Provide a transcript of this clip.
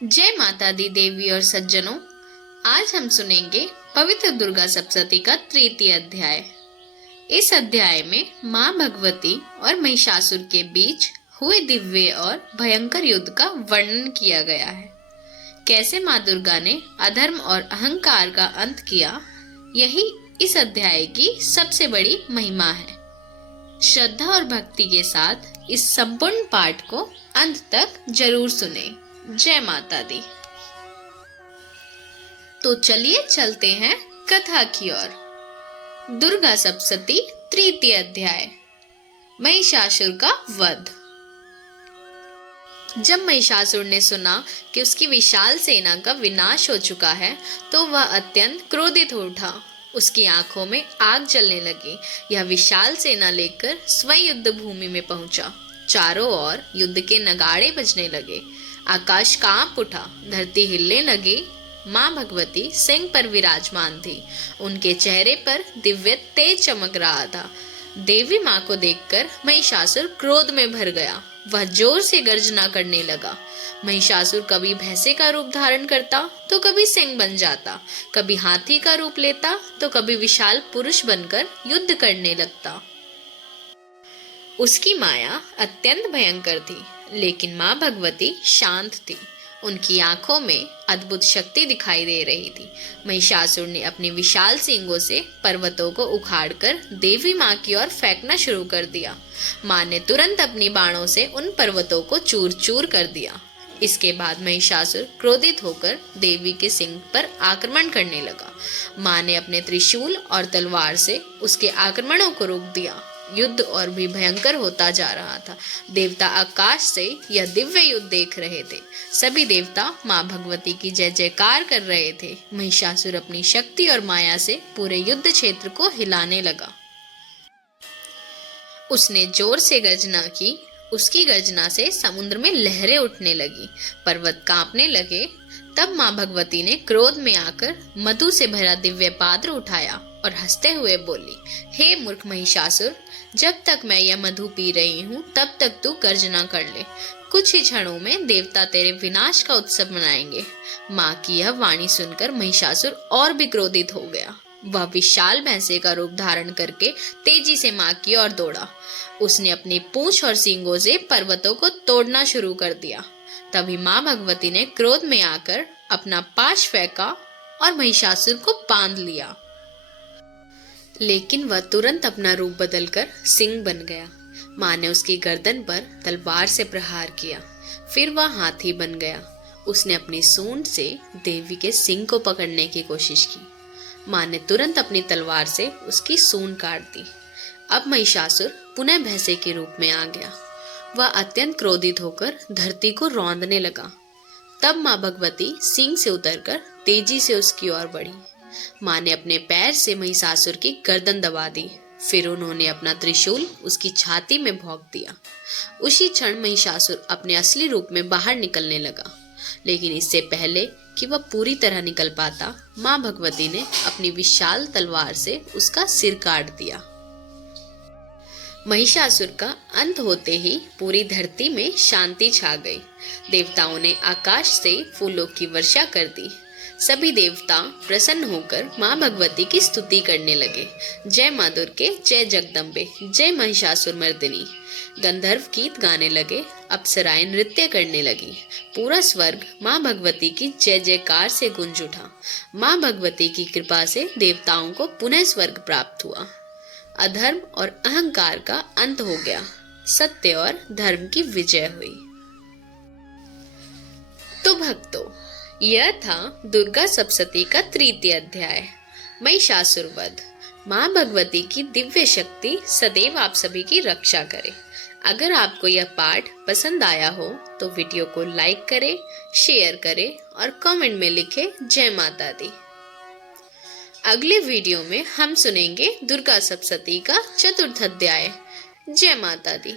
जय माता दी देवी और सज्जनों, आज हम सुनेंगे पवित्र दुर्गा सप्तशती का तृतीय अध्याय। इस अध्याय में माँ भगवती और महिषासुर के बीच हुए दिव्य और भयंकर युद्ध का वर्णन किया गया है। कैसे माँ दुर्गा ने अधर्म और अहंकार का अंत किया, यही इस अध्याय की सबसे बड़ी महिमा है। श्रद्धा और भक्ति के साथ इस संपूर्ण पाठ को अंत तक जरूर सुने। जय माता दी। तो चलिए चलते हैं कथा की ओर। दुर्गा सप्तशती तृतीय अध्याय, महिषासुर का वध। जब महिषासुर ने सुना कि उसकी विशाल सेना का विनाश हो चुका है, तो वह अत्यंत क्रोधित हो उठा। उसकी आंखों में आग जलने लगी। यह विशाल सेना लेकर स्वयं युद्ध भूमि में पहुंचा। चारों ओर युद्ध के नगाड़े बजने लगे। आकाश कांप उठा, धरती हिलने लगी। माँ भगवती सिंह पर विराजमान थी। उनके चेहरे पर दिव्य तेज चमक रहा था। देवी माँ को देखकर महिषासुर क्रोध में भर गया। वह जोर से गर्जना करने लगा। महिषासुर कभी भैंसे का रूप धारण करता तो कभी सिंह बन जाता, कभी हाथी का रूप लेता तो कभी विशाल पुरुष बनकर युद्ध करने लगता। उसकी माया अत्यंत भयंकर थी, लेकिन माँ भगवती शांत थी। उनकी आंखों में अद्भुत शक्ति दिखाई दे रही थी। महिषासुर ने अपने विशाल सींगों से पर्वतों को उखाड़कर देवी माँ की ओर फेंकना शुरू कर दिया। माँ ने तुरंत अपनी बाणों से उन पर्वतों को चूर चूर कर दिया। इसके बाद महिषासुर क्रोधित होकर देवी के सिंह पर आक्रमण करने लगा। माँ ने अपने त्रिशूल और तलवार से उसके आक्रमणों को रोक दिया। युद्ध और भी भयंकर होता जा रहा था। देवता आकाश से यह दिव्य युद्ध देख रहे थे। सभी देवता माँ भगवती की जय जयकार कर रहे थे। महिषासुर अपनी शक्ति और माया से पूरे युद्ध क्षेत्र को हिलाने लगा। उसने जोर से गर्जना की। उसकी गर्जना से समुद्र में लहरें उठने लगी, पर्वत कांपने लगे। तब माँ भगवती ने क्रोध में आकर मधु से भरा दिव्य पात्र उठाया और हंसते हुए बोली, हे मूर्ख महिषासुर, जब तक मैं यह मधु पी रही हूँ तब तक तू गर्जना कर ले। कुछ ही क्षणों में देवता तेरे विनाश का उत्सव मनाएंगे। माँ की यह वाणी सुनकर महिषासुर और भी क्रोधित हो गया। वह विशाल भैंसे का रूप धारण करके तेजी से माँ की ओर दौड़ा। उसने अपनी पूंछ और सींगों से पर्वतों को तोड़ना शुरू कर दिया। तभी माँ भगवती ने क्रोध में आकर अपना पाश फेंका और महिषासुर को बांध लिया। लेकिन वह तुरंत अपना रूप बदलकर सिंह बन गया। माँ ने उसकी गर्दन पर तलवार से प्रहार किया। फिर वह हाथी बन गया। उसने अपनी सूंड से देवी के सिंह को पकड़ने की कोशिश की। माँ ने तुरंत अपनी तलवार से उसकी सूंड काट दी। अब महिषासुर पुनः भैंसे के रूप में आ गया। वह अत्यंत क्रोधित होकर धरती को रौंदने लगा। तब माँ भगवती सिंह से उतरकर तेजी से उसकी ओर बढ़ी। माँ ने अपने पैर से महिषासुर की गर्दन दबा दी। फिर उन्होंने अपना त्रिशूल उसकी छाती में भोंक दिया। उसी क्षण महिषासुर अपने असली रूप में बाहर निकलने लगा। लेकिन इससे पहले कि वह पूरी तरह निकल पाता, माँ भगवती ने अपनी विशाल तलवार से उसका सिर काट दिया। महिषासुर का अंत होते ही पूरी धरती में शांति छा गई। देवताओं ने आकाश से फूलों की वर्षा कर दी। सभी देवता प्रसन्न होकर माँ भगवती की स्तुति करने लगे। जय माँ दुर्गे, जय जगदम्बे, जय महिषासुर मर्दिनी। गंधर्व गीत गाने लगे, अप्सराएं नृत्य करने लगी। पूरा स्वर्ग माँ भगवती की जय जयकार से गूंज उठा। माँ भगवती की कृपा से देवताओं को पुनः स्वर्ग प्राप्त हुआ। अधर्म और अहंकार का अंत हो गया। सत्य और धर्म की विजय हुई। तो भक्तों, यह था दुर्गा सप्तशती का तृतीय अध्याय, महिषासुर वध। माँ भगवती की दिव्य शक्ति सदैव आप सभी की रक्षा करे। अगर आपको यह पाठ पसंद आया हो तो वीडियो को लाइक करें, शेयर करें और कमेंट में लिखें जय माता दी। अगले वीडियो में हम सुनेंगे दुर्गा सप्तशती का चतुर्थ अध्याय। जय माता दी।